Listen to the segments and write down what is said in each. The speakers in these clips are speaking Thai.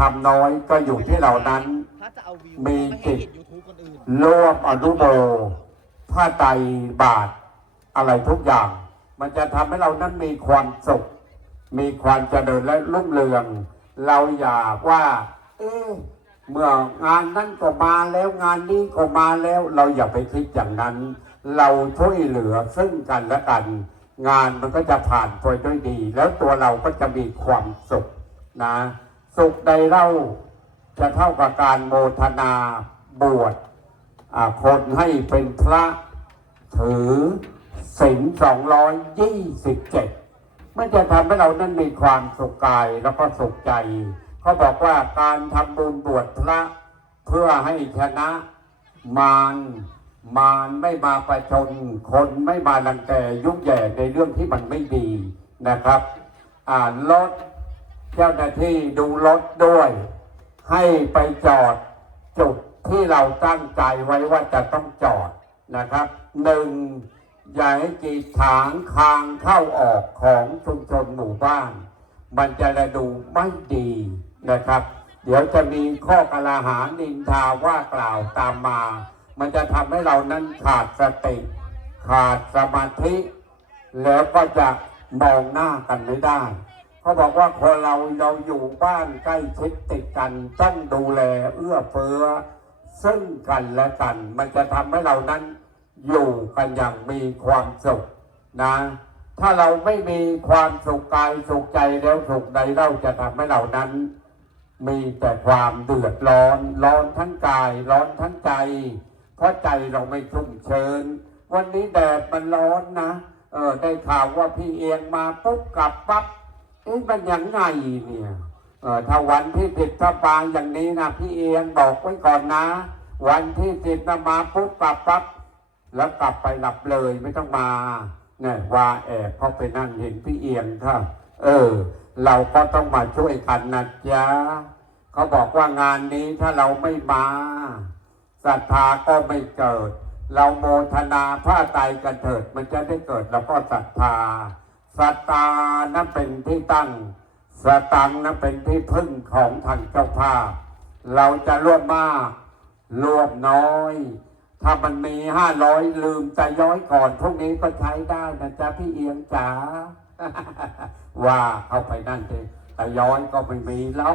ทำน้อยก็อยู่ที่เรานั้นถ้าจะเอาวิวมีไม่จิให้ตเห็นยูทูบคนอื่นร่วมอนุโมผ้าไตรบาท อะไรทุกอย่าง มันจะทำให้เรานั้นมีความสุข มีความเจริญและรุ่งเรือง เราอยากว่า เอ๊ะเมื่องานนั้นก็มาแล้วงานนี้ก็มาแล้ว เราอย่าไปคิดอย่างนั้น เราช่วยเหลือซึ่งกันและกัน งานมันก็จะผ่านไปด้วยดี แล้วตัวเราก็จะมีความสุขนะ สุขใดเล่าจะเท่ากับการโมทนาบวชคนให้เป็นพระถือศีลสองร้อยยี่สิบเจ็ดมันจะทำให้เรานั้นมีความสุขกายแล้วก็สุขใจ เขาบอกว่าการทำบุญบวชพระเพื่อให้ชนะมารมารไม่มาประชน คนไม่มาลังแกยุ่งแย่ในเรื่องที่มันไม่ดีนะครับอ่ารถเจ้าหน้าที่ดูรถด้วย ให้ไปจอดจุดที่เราตั้งใจไว้ว่าจะต้องจอดนะครับหนึ่งอย่าให้กีดถางคางเข้าออกของชุมชนหมู่บ้าน มันจะระดูไม่ดีนะครับ เดี๋ยวจะมีข้อกลาหานินทาว่ากล่าวตามมา มันจะทำให้เรานั้นขาดสติ ขาดสมาธิ แล้วก็จะมองหน้ากันไม่ได้ เขาบอกว่าคนเราเราอยู่บ้านใกล้ชิดติดกันต้องดูแลเอื้อเฟื้อ ซึ่งกันและกัน มันจะทำให้เรานั้นอยู่กันอย่างมีความสุขนะ ถ้าเราไม่มีความสุขกายสุขใจแล้วสุขใดเราจะทำให้เรานั้น มีแต่ความเดือดร้อน ร้อนทั้งกาย ร้อนทั้งใจ เพราะใจเราไม่ชุ่มเชิญ วันนี้แดดมันร้อนนะ เออได้ข่าวว่าพี่เอียงมาปุ๊บกลับปั๊บ เอ๊ะมันยังไงเนี่ยเออถ้าวันที่ติดถ้าบางอย่างนี้นะพี่เอียงบอกไว้ก่อนนะ วันที่ติดมาปุ๊บกลับปั๊บแล้วกลับไปหลับเลยไม่ต้องมาเนี่ยว่าแอบเข้าไปนั่งเห็นพี่เอียงค่ะเออ เราก็ต้องมาช่วยกันนะจ๊ะเขาบอกว่างานนี้ถ้าเราไม่มาศรัทธาก็ไม่เกิด เราโมทนาผ้าไตรกันเถิด มันจะได้เกิดแล้วก็ศรัทธา สตานั้นเป็นที่ตั้ง สตังนั้นเป็นที่พึ่งของทางเจ้าภาพ เราจะร่วมมากร่วมน้อย ถ้ามันมีห้าร้อยลืมจะย้อยก่อนพวกนี้ก็ใช้ได้นะจ๊ะพี่เอียงจ๋าว่าเข้าไปนั่นเองแต่ย้อยก็ไม่มีแล้ว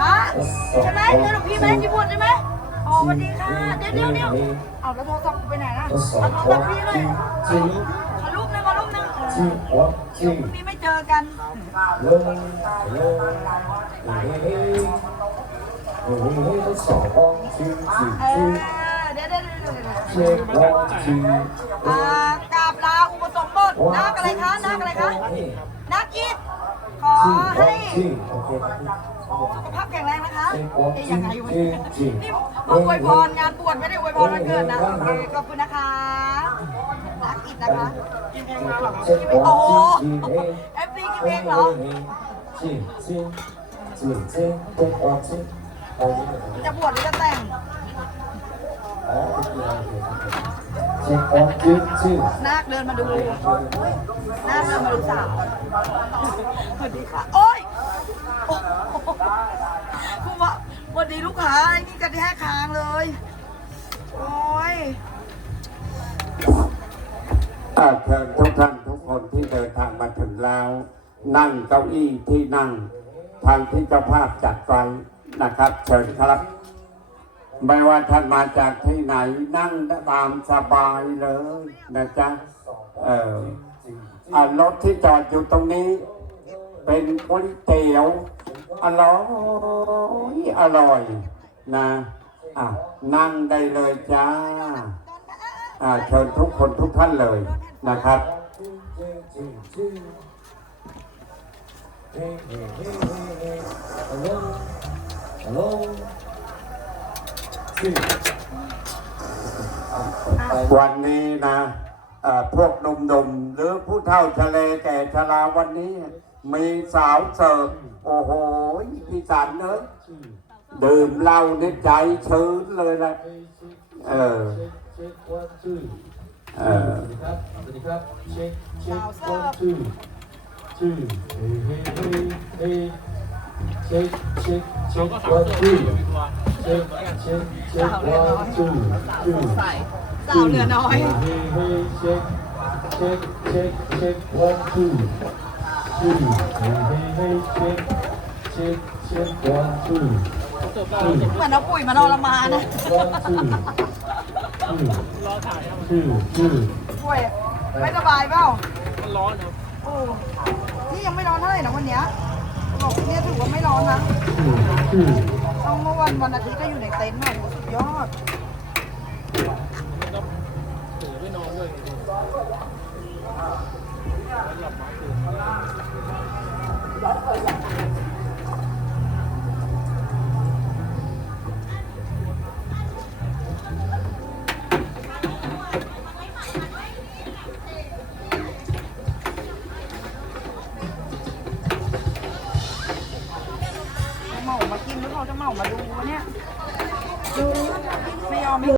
พระใช่ไหมเจอหลวงพี่ไหมญี่ปุ่นใช่ไหมอ๋อสวัสดีค่ะ เดี๋ยวเดี๋ยวเดี๋ยวเอาแล้วโทรศัพท์กูไปไหนล่ะเอาโทรศัพท์พี่เลยจริงขอรูปหนึงขอรูปหนึงจริงวะจริงมีไม่เจออกันลงลงเฮ้เฮ้เฮ้เฮ้ทดสอบวองจริงจริงเอจริองเดี๋ยวเดี๋ยวเดี๋ยวเดี๋ยวเช็ควองจริงอ่ากราบลาอุปสมบทนักอะไรคะนักอะไรคะนักกิจขอจริงวอให้งจริงโอเคครับ สุขภาพแข็งแรงนะคะเช็ควองเอ้ยจริยังงไงวะจริงจริงนี่มาอวยพรงานบวชไม่ได้อวยพรวันเกิดนะโอเคขอบคุณนะคะนักกิจนะคะเช็ควองจริงจริงเอฟซีกินเองเหรอจริงจริงจริงจริงเช็ควองจริงเอาดิจะบวชหรือจะแต่งอ๋อเช็ควองจริงจริงนาคเดินมาดูนาคเดินมาดูสาวสวัสดีค่ะ โอ๊ยโอ้โหคุณว่า สวัสดีลูกค้าไอ้นี่กระแทกคางเลย โอ๊ยอ่าเชิญทุกท่านทุกคนที่เดินทางมาถึงแล้ว นั่งเก้าอี้ที่นั่ง ทางที่เจ้าภาพจัดไว้นะครับ เชิญครับ ไม่ว่าท่านมาจากที่ไหนนั่งได้ตามสบายเลยนะจ๊ะเอออ่ารถที่จอดอยู่ตรงนี้ เป็นก๋วยเตี๋ยว อร่อยอร่อยนะอะนั่งได้เลยจ้าอ่าเชิญทุกคนทุกท่านเลยนะครับวันนี้นะพวกหนุ่มๆหรือผู้เฒ่าชะเลแก่ชราวันนี้ มีสาวเสิร์ฟโอ้โหพี่สันเนอะดื่มเหล้าในใจชื้นเลยละเออเช็ควันชื่อเออครับสวัสดีครับเช็คเช็ควันชื่อชื่อเฮ้เฮ้เฮ้เฮ้เช็คเช็คเช็ควันชื่อเช็คเช็คเช็ควันชื่อชื่อสาวเหลือน้อยเฮ้เฮ้เช็คเช็คเช็คเช็ควันชื่อ ชื่อเฮ้เฮ้เฮ้เช็คเช็คเช็ควันชื่อชื่อเหมือนเอาปุ๋ยมานอนละมานะชื่อชื่อชื่อป่วยไม่สบายเปล่ามันร้อนครับโอ้นี่ยังไม่ร้อนเท่าไหร่นะวันเนี้ยบอกเนี่ยถือว่าไม่ร้อนนะชื่อชื่อต้องเมื่อวันวันอาทิตย์ก็อยู่ในเต็นท์หน่อยโอ้สุดยอด